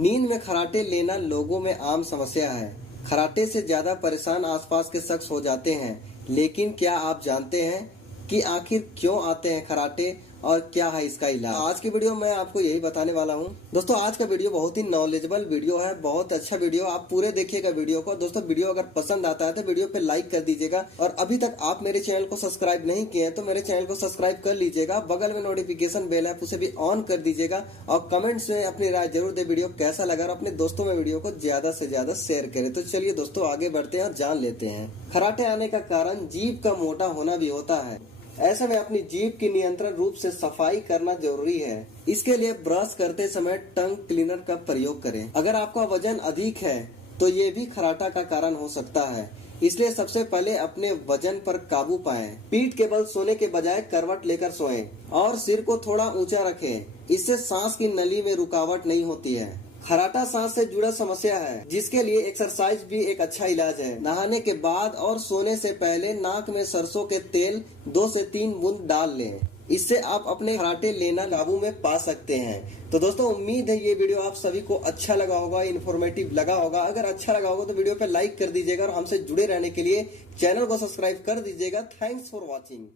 नींद में खर्राटे लेना लोगों में आम समस्या है। खर्राटे से ज्यादा परेशान आसपास के शख्स हो जाते हैं। लेकिन क्या आप जानते हैं कि आखिर क्यों आते हैं खर्राटे और क्या है इसका इलाज? आज की वीडियो में आपको यही बताने वाला हूं। दोस्तों आज का वीडियो बहुत ही नॉलेजेबल वीडियो है, बहुत अच्छा वीडियो, आप पूरे देखिएगा वीडियो को। दोस्तों वीडियो अगर पसंद आता है तो वीडियो पे लाइक कर दीजिएगा और अभी तक आप मेरे चैनल को सब्सक्राइब नहीं किए हैं तो मेरे चैनल को सब्सक्राइब कर लीजिएगा। बगल में नोटिफिकेशन बेल है उसे भी ऑन कर दीजिएगा और कमेंट्स में अपनी राय जरूर दे वीडियो कैसा लगा और अपने दोस्तों में वीडियो को ज्यादा से ज्यादा शेयर करें। तो चलिए दोस्तों आगे बढ़ते हैं और जान लेते हैं। खर्राटे आने का कारण जीभ का मोटा होना भी होता है। ऐसे में अपनी जीभ की नियंत्रण रूप से सफाई करना जरूरी है। इसके लिए ब्रश करते समय टंग क्लीनर का प्रयोग करें। अगर आपका वजन अधिक है तो ये भी खर्राटा का कारण हो सकता है, इसलिए सबसे पहले अपने वजन पर काबू पाएं। पीठ के बल सोने के बजाय करवट लेकर सोएं और सिर को थोड़ा ऊंचा रखें। इससे सांस की नली में रुकावट नहीं होती है। खर्राटा सांस से जुड़ा समस्या है जिसके लिए एक्सरसाइज भी एक अच्छा इलाज है। नहाने के बाद और सोने से पहले नाक में सरसों के तेल 2 से 3 बूंद डाल लें। इससे आप अपने खर्राटे लेना काबू में पा सकते हैं। तो दोस्तों उम्मीद है ये वीडियो आप सभी को अच्छा लगा होगा, इन्फॉर्मेटिव लगा होगा। अगर अच्छा लगा होगा तो वीडियो पे लाइक कर दीजिएगा और हमसे जुड़े रहने के लिए चैनल को सब्सक्राइब कर दीजिएगा। Thanks for watching.